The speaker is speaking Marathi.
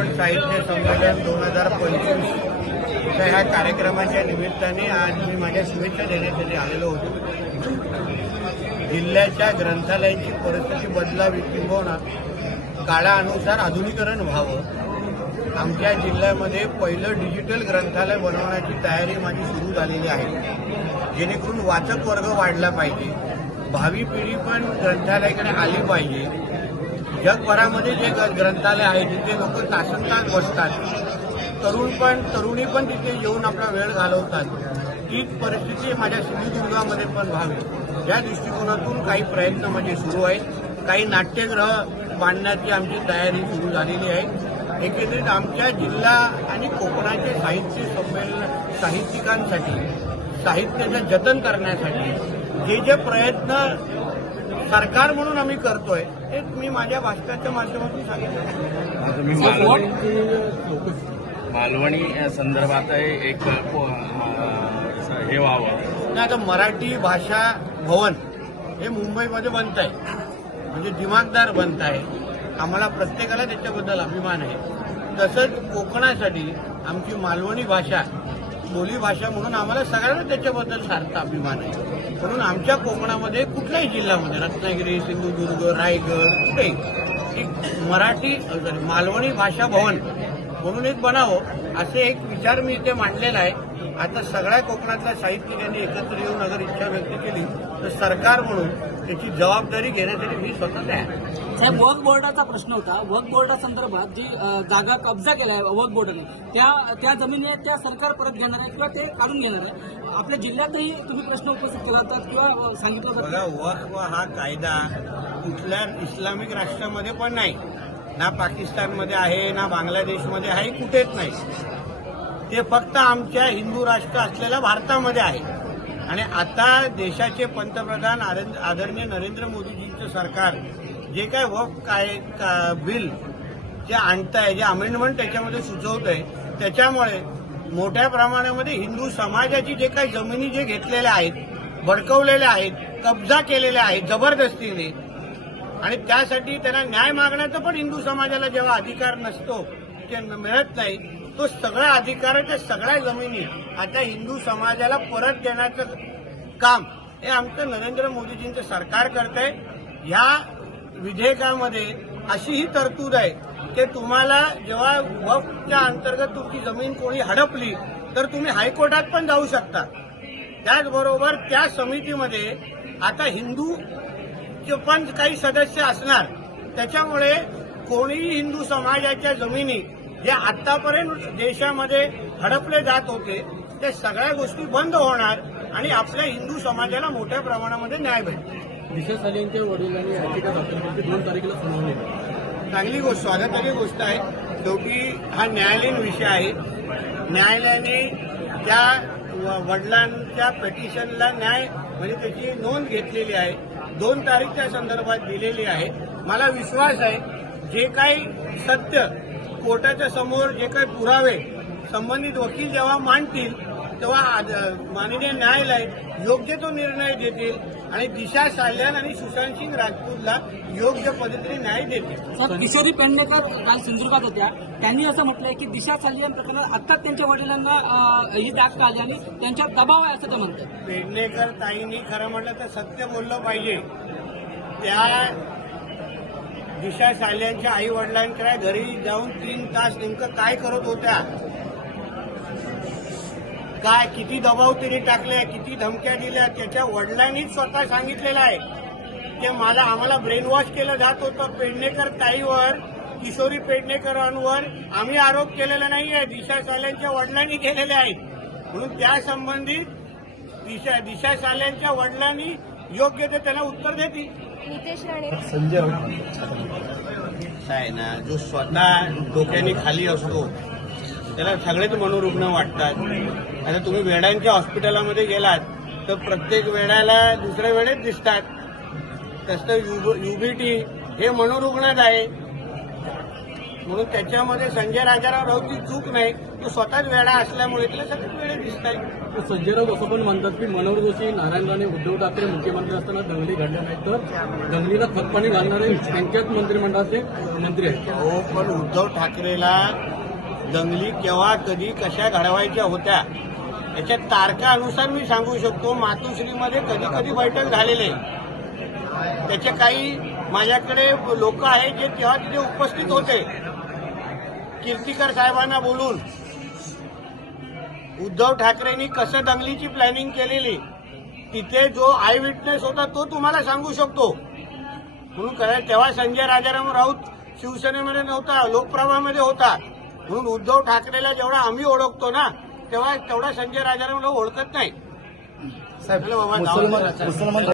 कोकण साहित्य संमेलन दोन हजार पंचवीस ह्या कार्यक्रमाच्या निमित्ताने आज मी माझ्या शुभेच्छा देण्यासाठी आलेलो होतो जिल्ह्याच्या ग्रंथालयाची परिस्थिती बदलावी किंबहुना काळानुसार आधुनिकरण व्हावं आमच्या जिल्ह्यामध्ये पहिलं डिजिटल ग्रंथालय बनवण्याची तयारी माझी सुरू झालेली आहे जेणेकरून वाचक वर्ग वाढला पाहिजे भावी पिढी पण ग्रंथालयाकडे आली पाहिजे जगभरामध्ये जे ग्रंथालय आहे तिथे लोक तासन बसतात तरुण पण तरुणी पण तिथे येऊन आपला वेळ घालवतात ती परिस्थिती माझ्या सिंधुदुर्गामध्ये पण व्हावी या दृष्टिकोनातून काही प्रयत्न म्हणजे सुरू आहेत काही नाट्यग्रह बांधण्याची आमची तयारी सुरू झालेली आहे एकत्रित आमच्या जिल्हा आणि कोकणाचे साहित्य संमेलन साहित्यिकांसाठी साहित्याचं जतन करण्यासाठी जे जे प्रयत्न सरकार म्हणून आम्ही करतोय हे मी माझ्या भाषणाच्या माध्यमातून सांगितलं मालवणी संदर्भात एक हे व्हावं आता मराठी भाषा भवन हे मुंबईमध्ये बनत आहे म्हणजे दिमागदार बनत आहे आम्हाला प्रत्येकाला त्याच्याबद्दल अभिमान आहे तसंच कोकणासाठी आमची मालवणी भाषा बोली भाषा म्हणून आम्हाला सगळ्यांना त्याच्याबद्दल सारखा अभिमान आहे म्हणून आमच्या कोकणामध्ये कुठल्याही जिल्ह्यामध्ये रत्नागिरी सिंधुदुर्ग रायगड कुठेही एक मराठी मालवणी भाषा भवन म्हणून एक बनावं असे एक विचार मी इथे मांडलेला आहे आता सगळ्या कोकणातल्या साहित्यिकांनी एकत्र येऊन अगर इच्छा व्यक्त केली तर सरकार म्हणून त्याची जबाबदारी घेण्यासाठी मी स्वतः तयार साहेब वर्क बोर्डाचा प्रश्न होता वर्क बोर्डासंदर्भात जी जागा कब्जा केला आहे वर्क बोर्डाने त्या त्या जमिनी आहेत त्या सरकार परत घेणार आहे किंवा ते काढून घेणार आहे आपल्या जिल्ह्यातही तुम्ही प्रश्न उपस्थित केला होता किंवा सांगितलं होतं व हा कायदा कुठल्या इस्लामिक राष्ट्रामध्ये पण नाही ना पाकिस्तानमध्ये आहे ना बांगलादेशमध्ये आहे कुठेच नाही ते फक्त आमच्या हिंदू राष्ट्र असलेल्या भारतामध्ये आहे आणि आता देशाचे पंतप्रधान आदरणीय नरेंद्र मोदीजींचं सरकार जे काय वफ काय का बिल जे आणत आहे जे अमेंडमेंट त्याच्यामध्ये सुचवत आहे त्याच्यामुळे मोठ्या प्रमाणामध्ये हिंदू समाजाची जे काही जमिनी जे घेतलेल्या आहेत भडकवलेल्या आहेत कब्जा केलेल्या आहेत जबरदस्तीने आणि त्यासाठी त्यांना न्याय मागण्याचा पण हिंदू समाजाला जेव्हा अधिकार नसतो ते मिळत नाही तो सगळा अधिकार त्या सगळ्या जमिनी आता हिंदू समाजाला परत देण्याचं काम हे आमचं नरेंद्र मोदीजींचं सरकार करत आहे या विधेयकामध्ये अशी ही तरतूद आहे की तुम्हाला जेव्हा वफच्या अंतर्गत तुमची जमीन कोणी हडपली तर तुम्ही हायकोर्टात पण जाऊ शकता त्याचबरोबर त्या समितीमध्ये आता हिंदू पण काही सदस्य असणार त्याच्यामुळे कोणीही हिंदू समाजाच्या जमिनी जे आतापर्यंत देशामध्ये हडपले जात होते त्या सगळ्या गोष्टी बंद होणार आणि आपल्या हिंदू समाजाला मोठ्या प्रमाणामध्ये न्याय भेटेल विशेष वडील वडिलांनी याचिका दाखल दोन तारखेला सुनावणी चांगली गोष्ट स्वागताची गोष्ट आहे शेवटी हा न्यायालयीन विषय आहे न्यायालयाने त्या वडिलांच्या पेटिशनला न्याय म्हणजे त्याची नोंद घेतलेली आहे दोन तारीखच्या संदर्भात दिलेली आहे मला विश्वास आहे जे काही सत्य कोर्टाच्या समोर जे काही पुरावे संबंधित वकील जेव्हा मांडतील तेव्हा माननीय न्यायालय योग्य तो निर्णय देतील आणि दिशा साल्यान आणि सुशांत सिंग राजपूतला योग्य पद्धतीने न्याय देतील किशोरी पेडणेकर काल सिंधुदुर्गात होत्या त्यांनी असं म्हटलंय की दिशा साल्यान प्रकरणात आत्ताच त्यांच्या वडिलांना ही दाखल आली आणि त्यांच्या दबाव आहे असं ते म्हणतात पेडणेकर ताईंनी खरं म्हटलं तर सत्य बोललं पाहिजे त्या दिशा साल्यांच्या आई वडिलांच्या घरी जाऊन तीन तास नेमकं काय करत होत्या काय किती दबाव तिने टाकले किती धमक्या दिल्या त्याच्या वडिलांनीच स्वतः सांगितलेलं आहे की मला आम्हाला ब्रेन वॉश केलं जात होतं पेडणेकर ताईवर किशोरी पेडणेकरांवर आम्ही आरोप केलेला नाहीये दिशा साल्यांच्या वडिलांनी केलेले आहेत म्हणून त्या संबंधित दिशा दिशा साल्यांच्या वडिलांनी योग्य ते त्यांना उत्तर देतील संजय काय ना जो स्वतः डोक्याने खाली असतो त्याला सगळेच मनोरुग्ण वाटतात आता तुम्ही वेड्यांच्या हॉस्पिटलामध्ये गेलात तर प्रत्येक वेड्याला दुसऱ्या वेळेत दिसतात तसं युबीटी हे मनोरुग्णच आहे म्हणून त्याच्यामध्ये संजय राजाराव राऊतची चूक नाही तो स्वतःच वेळा असल्यामुळे तिला सगळे वेळे दिसत आहे संजय राऊत असं पण म्हणतात की मनोहर जोशी नारायण राणे उद्धव ठाकरे मुख्यमंत्री असताना दंगली घडल्या नाहीत तर दंगलीला खतपाणी घालणारे त्यांच्याच मंत्रिमंडळाचे मंत्री आहेत हो पण उद्धव ठाकरेला दंगली केव्हा कधी कशा घडवायच्या होत्या याच्या तारखा मी सांगू शकतो मातोश्रीमध्ये कधी कधी बैठक झालेले त्याचे काही माझ्याकडे लोक आहेत जे तेव्हा तिथे उपस्थित होते कीर्तिकर साहेबांना बोलून उद्धव ठाकरेंनी कसं दंगलीची प्लॅनिंग केलेली तिथे जो आय विटनेस होता तो तुम्हाला सांगू शकतो म्हणून कारण तेव्हा संजय राजाराम राऊत शिवसेनेमध्ये नव्हता लोकप्रभामध्ये होता म्हणून उद्धव ठाकरेला जेवढा आम्ही ओळखतो ना तेव्हा तेवढा संजय राजाराम ओळखत नाही